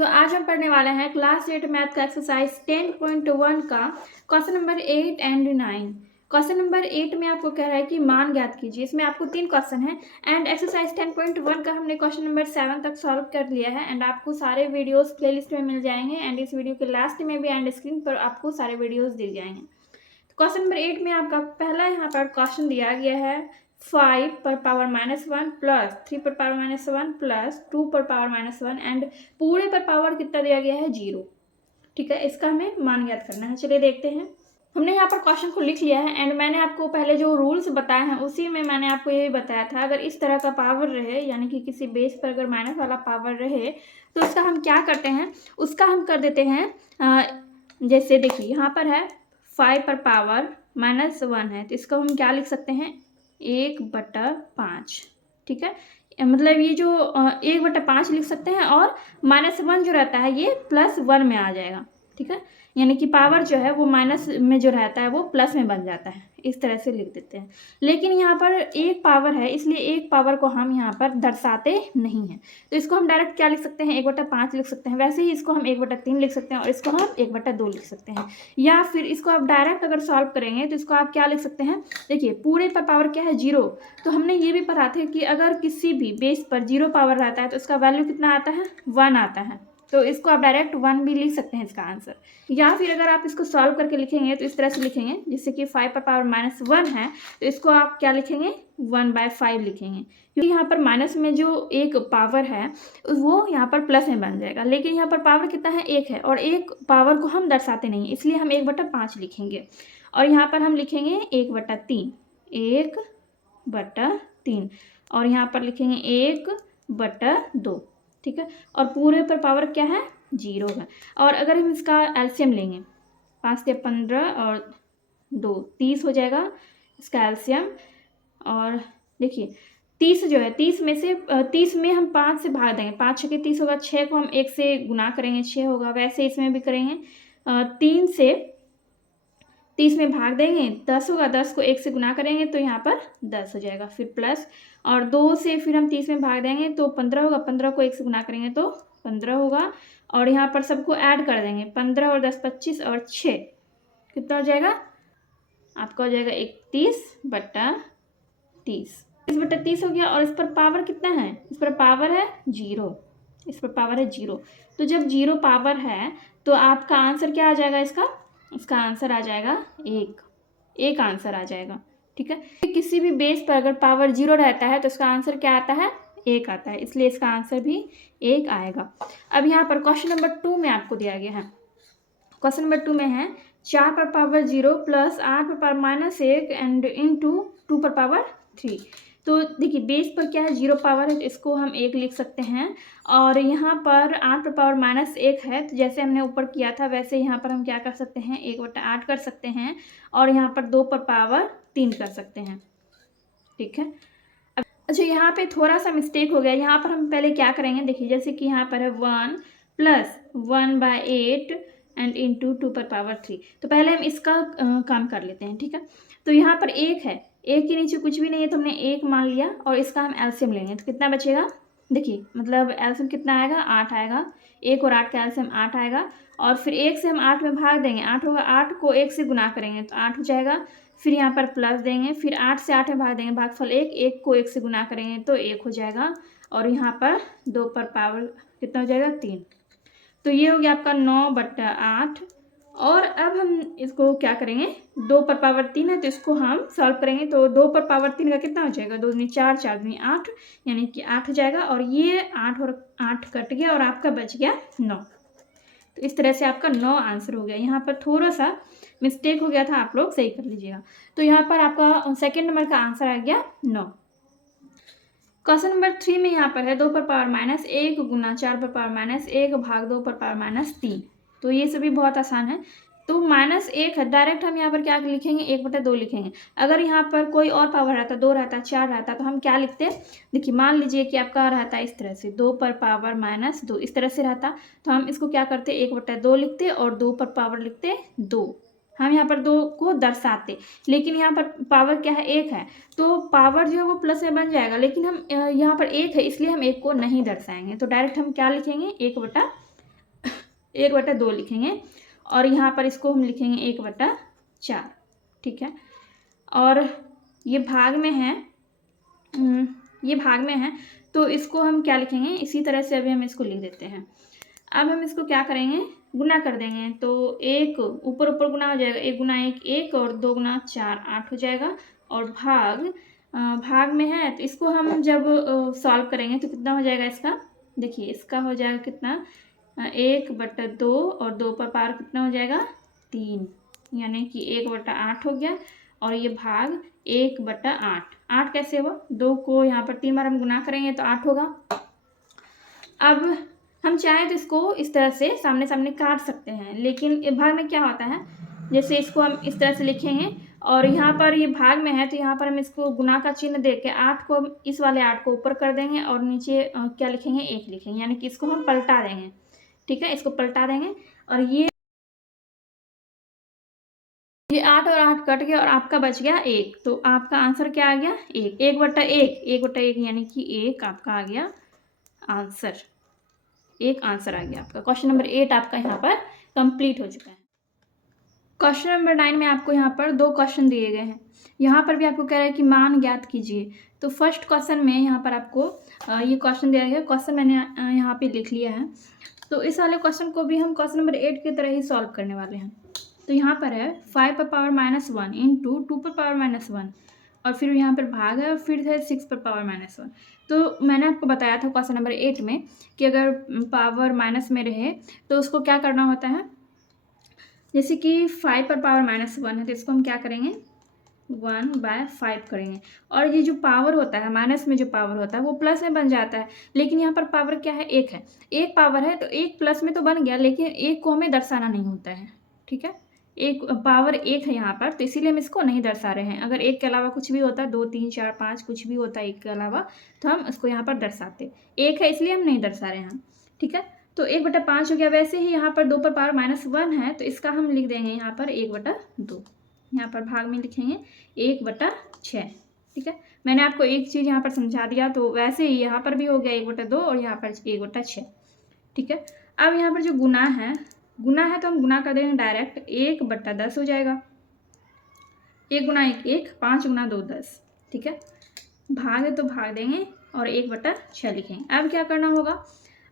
तो आज हम पढ़ने वाले हैं क्लास 8 मैथ का एक्सरसाइज 10.1 का question number 8 and 9। Question number 8 में आपको कह रहा है कि मान ज्ञात कीजिए। इसमें आपको 3 क्वेश्चन हैं एंड एक्सरसाइज 10.1 का हमने क्वेश्चन नंबर 7 तक सॉल्व कर लिया है एंड आपको सारे वीडियोस प्लेलिस्ट में मिल जाएंगे एंड इस वीडियो के लास्ट में भी एंड स्क्रीन पर आपको सारे वीडियोस दिए जाएंगे। क्वेश्चन नंबर 8 में आपका पहला यहाँ पर क्वेश्चन दिया गया है 5 पर पावर -1 प्लस 3 पर पावर -1 प्लस 2 पर पावर -1 एंड पूरे पर पावर कितना दिया गया है 0। ठीक है, इसका हमें मान ज्ञात करना है। चलिए देखते हैं। हमने यहाँ पर क्वेश्चन को लिख लिया है एंड मैंने आपको पहले जो रूल्स बताए हैं उसी में मैंने आपको ये भी बताया था, अगर इस तरह का पावर रहे यानी कि किसी बेस पर अगर माइनस वाला पावर रहे तो उसका हम क्या करते हैं, उसका हम कर देते हैं जैसे देखिए यहाँ पर है 5 पर पावर -1 है तो इसको हम क्या लिख सकते हैं 1/5। ठीक है, मतलब ये जो 1/5 लिख सकते हैं और -1 जो रहता है ये +1 में आ जाएगा। ठीक है, यानी कि पावर जो है वो माइनस में जो रहता है वो प्लस में बन जाता है, इस तरह से लिख देते हैं। लेकिन यहाँ पर एक पावर है इसलिए एक पावर को हम यहाँ पर दर्शाते नहीं हैं, तो इसको हम डायरेक्ट क्या लिख सकते हैं 1/5 लिख सकते हैं। वैसे ही इसको हम 1/3 लिख सकते हैं और इसको हम 1/2 लिख सकते हैं। या फिर इसको आप डायरेक्ट अगर सॉल्व करेंगे तो इसको आप क्या लिख सकते हैं, देखिए पूरे पर पावर क्या है 0, तो हमने ये भी पढ़ा था कि अगर किसी भी बेस पर 0 पावर रहता है तो उसका वैल्यू कितना आता है 1 आता है, तो इसको आप डायरेक्ट 1 भी लिख सकते हैं इसका आंसर। या फिर अगर आप इसको सॉल्व करके लिखेंगे तो इस तरह से लिखेंगे, जैसे कि 5 पर पावर -1 है तो इसको आप क्या लिखेंगे 1/5 लिखेंगे, क्योंकि यहाँ पर माइनस में जो एक पावर है वो यहाँ पर प्लस में बन जाएगा। लेकिन यहाँ पर पावर कितना है 1 है और एक पावर को हम दर्शाते नहीं, इसलिए हम 1/5 लिखेंगे। और यहाँ पर हम लिखेंगे 1/3 1/3 और यहाँ पर लिखेंगे 1/2। ठीक है, और पूरे पर पावर क्या है 0 है। और अगर हम इसका एलसीएम लेंगे 5 से 15 और 2 30 हो जाएगा इसका एलसीएम। और देखिए 30 जो है 30 में से 30 में हम 5 से भाग देंगे, 5 6 के 30 होगा, 6 को हम 1 से गुना करेंगे 6 होगा। वैसे इसमें भी करेंगे 3 से 30 में भाग देंगे 10 होगा, 10 को 1 से गुना करेंगे तो यहाँ पर 10 हो जाएगा, फिर प्लस और 2 से फिर हम 30 में भाग देंगे तो 15 होगा, 15 को 1 से गुना करेंगे तो 15 होगा। और यहाँ पर सबको ऐड कर देंगे 15 और 10 25 और 6 कितना हो जाएगा आपका, हो जाएगा 31/30। 31/30 हो गया। और इस पर पावर कितना है, इस पर पावर है 0, इस पर पावर है 0। तो जब 0 पावर है तो आपका आंसर क्या आ जाएगा, इसका आंसर आ जाएगा 1 आंसर आ जाएगा। ठीक है, किसी भी बेस पर अगर पावर 0 रहता है तो इसका आंसर क्या आता है 1 आता है, इसलिए इसका आंसर भी 1 आएगा। अब यहाँ पर क्वेश्चन नंबर 2 में आपको दिया गया है, क्वेश्चन नंबर 2 में है 4 पर पावर 0 प्लस 8 पर पावर -1 एंड इंटू 2 पर पावर 3। तो देखिए बेस पर क्या है 0 पावर है तो इसको हम 1 लिख सकते हैं। और यहाँ पर 8 पर पावर -1 है तो जैसे हमने ऊपर किया था वैसे यहाँ पर हम क्या कर सकते हैं 1/8 कर सकते हैं और यहाँ पर 2 पर पावर 3 कर सकते हैं। ठीक है, अब अच्छा यहाँ पे थोड़ा सा मिस्टेक हो गया। यहाँ पर हम पहले क्या करेंगे, देखिए जैसे कि यहाँ पर है 1 + 1/8 एंड इंटू 2 पर पावर 3, तो पहले हम इसका काम कर लेते हैं। ठीक है, तो यहाँ पर 1 है, 1 के नीचे कुछ भी नहीं है तो हमने 1 मान लिया और इसका हम एलसीएम लेंगे तो कितना बचेगा, देखिए मतलब एलसीएम कितना आएगा 8 आएगा, 1 और 8 का एलसीएम 8 आएगा। और फिर 1 से हम 8 में भाग देंगे 8 होगा, 8 को 1 से गुना करेंगे तो 8 हो जाएगा। फिर यहाँ पर प्लस देंगे, फिर 8 से 8 में भाग देंगे भागफल 1, 1 को 1 से गुना करेंगे तो 1 हो जाएगा। और यहाँ पर 2 पर पावर कितना हो जाएगा 3, तो ये हो गया आपका 9/8। और अब हम इसको क्या करेंगे 2 पर पावर 3 है तो इसको हम सॉल्व करेंगे तो 2 पर पावर 3 का कितना हो जाएगा 2 दूनी 4 4 दूनी 8 यानी कि 8 हो जाएगा। और ये 8 और 8 कट गया और आपका बच गया 9। तो इस तरह से आपका 9 आंसर हो गया। यहाँ पर थोड़ा सा मिस्टेक हो गया था, आप लोग सही कर लीजिएगा। तो यहाँ पर आपका सेकेंड नंबर का आंसर आ गया 9। क्वेश्चन नंबर 3 में यहाँ पर है 2 पर पावर -1 गुना 4 पर पावर -1 भाग 2 पर पावर -3। तो ये सभी बहुत आसान है। तो -1 है, डायरेक्ट हम यहाँ पर क्या लिखेंगे 1/2 लिखेंगे। अगर यहाँ पर कोई और पावर रहता 2 रहता 4 रहता तो हम क्या लिखते, देखिए मान लीजिए कि आपका रहता इस तरह से 2 पर पावर -2 इस तरह से रहता तो हम इसको क्या करते 1/2 लिखते और 2 पर पावर लिखते 2, हम यहाँ पर 2 को दर्शाते। लेकिन यहाँ पर पावर क्या है 1 है तो पावर जो है वो प्लस में बन जाएगा, लेकिन हम यहाँ पर 1 है इसलिए हम 1 को नहीं दर्शाएंगे। तो डायरेक्ट हम क्या लिखेंगे 1/2 लिखेंगे और यहाँ पर इसको हम लिखेंगे 1/4, ठीक है। और ये भाग में है, ये भाग में है तो इसको हम क्या लिखेंगे, इसी तरह से अभी हम इसको लिख देते हैं। अब हम इसको क्या करेंगे, गुना कर देंगे। तो 1 ऊपर ऊपर गुना हो जाएगा, 1 गुना 1 1 और 2 गुना 4 8 हो जाएगा। और भाग में है तो इसको हम जब सॉल्व करेंगे तो कितना हो जाएगा इसका, देखिए इसका हो जाएगा कितना, 1/2 और 2 पर पावर कितना हो जाएगा 3, यानी कि 1/8 हो गया। और ये भाग 1/8, 8 कैसे हुआ, 2 को यहाँ पर 3 बार हम गुना करेंगे तो 8 होगा। अब हम चाहें तो इसको इस तरह से सामने सामने काट सकते हैं, लेकिन भाग में क्या होता है, जैसे इसको हम इस तरह से लिखेंगे और यहाँ पर ये भाग में है तो यहाँ पर हम इसको गुना का चिन्ह दे के 8 को, इस वाले 8 को ऊपर कर देंगे और नीचे क्या लिखेंगे 1 लिखेंगे, यानी कि इसको हम पलटा देंगे, ठीक है। इसको पलटा देंगे और ये 8 और 8 कट गया और आपका बच गया 1। तो आपका आंसर क्या आ गया, 1, 1/1 यानी कि 1 आपका आ गया आंसर, 1 आंसर आ गया आपका। क्वेश्चन नंबर 8 आपका यहाँ पर कंप्लीट हो चुका है। क्वेश्चन नंबर 9 में आपको यहाँ पर 2 क्वेश्चन दिए गए हैं। यहाँ पर भी आपको कह रहा है कि मान ज्ञात कीजिए। तो फर्स्ट क्वेश्चन में यहाँ पर आपको ये क्वेश्चन दिया गया, क्वेश्चन मैंने यहाँ पे लिख लिया है। तो इस वाले क्वेश्चन को भी हम क्वेश्चन नंबर 8 की तरह ही सॉल्व करने वाले हैं। तो यहाँ पर है 5 पर पावर -1 इंटू 2 पर पावर -1 और फिर यहाँ पर भाग है और फिर है 6 पर पावर -1। तो मैंने आपको बताया था क्वेश्चन नंबर 8 में कि अगर पावर माइनस में रहे तो उसको क्या करना होता है, जैसे कि 5 पर पावर -1 है तो इसको हम क्या करेंगे 1/5 करेंगे। और ये जो पावर होता है, माइनस में जो पावर होता है वो प्लस में बन जाता है, लेकिन यहाँ पर पावर क्या है, 1 है, 1 पावर है तो 1 प्लस में तो बन गया, लेकिन 1 को हमें दर्शाना नहीं होता है, ठीक है। एक पावर 1 है यहाँ पर तो इसीलिए हम इसको नहीं दर्शा रहे हैं। अगर 1 के अलावा कुछ भी होता है, 2 3 4 5 कुछ भी होता है 1 के अलावा, तो हम उसको यहाँ पर दर्शाते। 1 है इसलिए हम नहीं दर्शा रहे हैं, ठीक है। तो 1/5 हो गया। वैसे ही यहाँ पर 2 पर पावर -1 है तो इसका हम लिख देंगे यहाँ पर 1/2, यहाँ पर भाग में लिखेंगे 1/6, ठीक है। मैंने आपको एक चीज़ यहाँ पर समझा दिया, तो वैसे ही यहाँ पर भी हो गया 1/2 और यहाँ पर 1/6, ठीक है। अब यहाँ पर जो गुना है तो हम गुना कर देंगे डायरेक्ट, 1/10 हो जाएगा। 1 गुना 1 1, 5 गुना 2 10, ठीक है। भाग है तो भाग देंगे और 1/6 लिखेंगे। अब क्या करना होगा,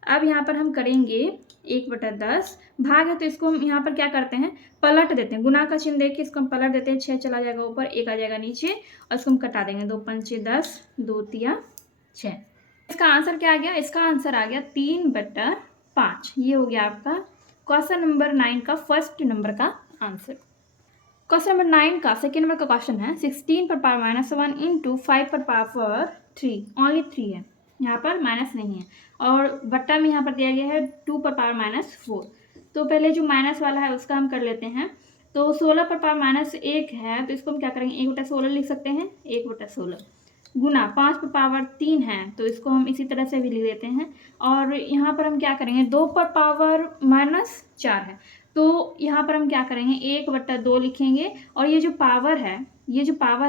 अब यहाँ पर हम करेंगे 1/10, भाग है तो इसको हम यहाँ पर क्या करते हैं, पलट देते हैं, गुना का चिन्ह देके इसको हम पलट देते हैं, 6 चला जाएगा ऊपर, 1 आ जाएगा नीचे और इसको हम कटा देंगे, 2 पंचे 10, 2 तिया 6। इसका आंसर क्या आ गया, इसका आंसर आ गया 3/5। ये हो गया आपका क्वेश्चन नंबर 9 का फर्स्ट नंबर का आंसर। क्वेश्चन नंबर 9 का सेकेंड नंबर का क्वेश्चन है 16 पर पावर -1 इंटू 5 पर पावर 3, ओनली 3 है, यहाँ पर माइनस नहीं है। और बट्टा में यहाँ पर दिया गया है 2 पर पावर -4। तो पहले जो माइनस वाला है उसका हम कर लेते हैं। तो 16 पर पावर -1 है तो इसको हम क्या करेंगे, 1/16 लिख सकते हैं, 1/16 गुना 5 पर पावर 3 है तो इसको हम इसी तरह से भी लिख देते हैं। और यहाँ पर हम क्या करेंगे, 2 पर पावर -4 है तो यहाँ पर हम क्या करेंगे 1/2 लिखेंगे। और ये जो पावर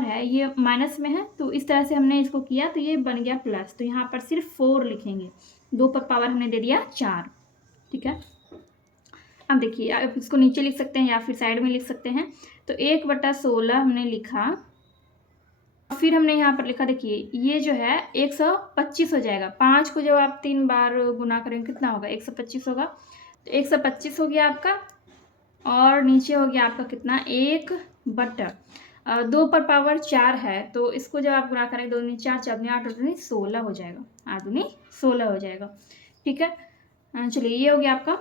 है ये माइनस में है तो इस तरह से हमने इसको किया तो ये बन गया प्लस, तो यहाँ पर सिर्फ 4 लिखेंगे, 2 पर पावर हमने दे दिया 4, ठीक है। अब देखिए आप इसको नीचे लिख सकते हैं या फिर साइड में लिख सकते हैं। तो 1/16 हमने लिखा, फिर हमने यहाँ पर लिखा, देखिए ये जो है 125 हो जाएगा। 5 को जब आप 3 बार गुना करेंगे कितना होगा, 125 होगा। तो 125 हो गया आपका और नीचे हो गया आपका कितना, 1/2 पर पावर 4 है तो इसको जब आप गुना करेंगे 2 दूनी 4 4 दूनी 8 8 दूनी 16 हो जाएगा, 8 दूनी 16 हो जाएगा, ठीक है। चलिए ये हो गया आपका।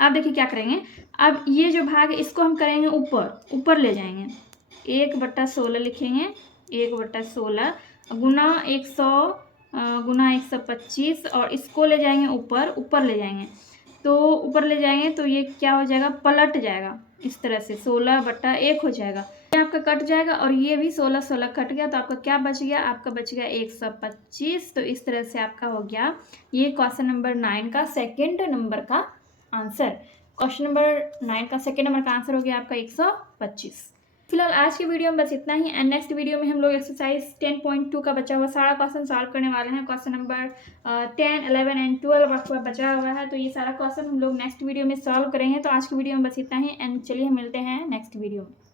अब देखिए क्या करेंगे, अब ये जो भाग है इसको हम करेंगे ऊपर ले जाएंगे, 1/16 लिखेंगे, 1/16 गुना 100 गुना 125 और इसको ले जाएंगे ऊपर ले जाएंगे। तो ऊपर ले जाएंगे तो ये क्या हो जाएगा, पलट जाएगा इस तरह से, 16/1 हो जाएगा, ये आपका कट जाएगा और ये भी 16 16 कट गया तो आपका क्या बच गया, आपका बच गया 125। तो इस तरह से आपका हो गया ये क्वेश्चन नंबर 9 का सेकेंड नंबर का आंसर। क्वेश्चन नंबर 9 का सेकेंड नंबर का आंसर हो गया आपका 125। फिलहाल आज के वीडियो में बस इतना ही। एंड नेक्स्ट वीडियो में हम लोग एक्सरसाइज 10.2 का बचा हुआ सारा क्वेश्चन सॉल्व करने वाले हैं। क्वेश्चन नंबर 10, 11 एंड 12 आपका बचा हुआ है, तो ये सारा क्वेश्चन हम लोग नेक्स्ट वीडियो में सॉल्व करेंगे। तो आज की वीडियो में बस इतना ही, एंड चलिए मिलते हैं नेक्स्ट वीडियो में।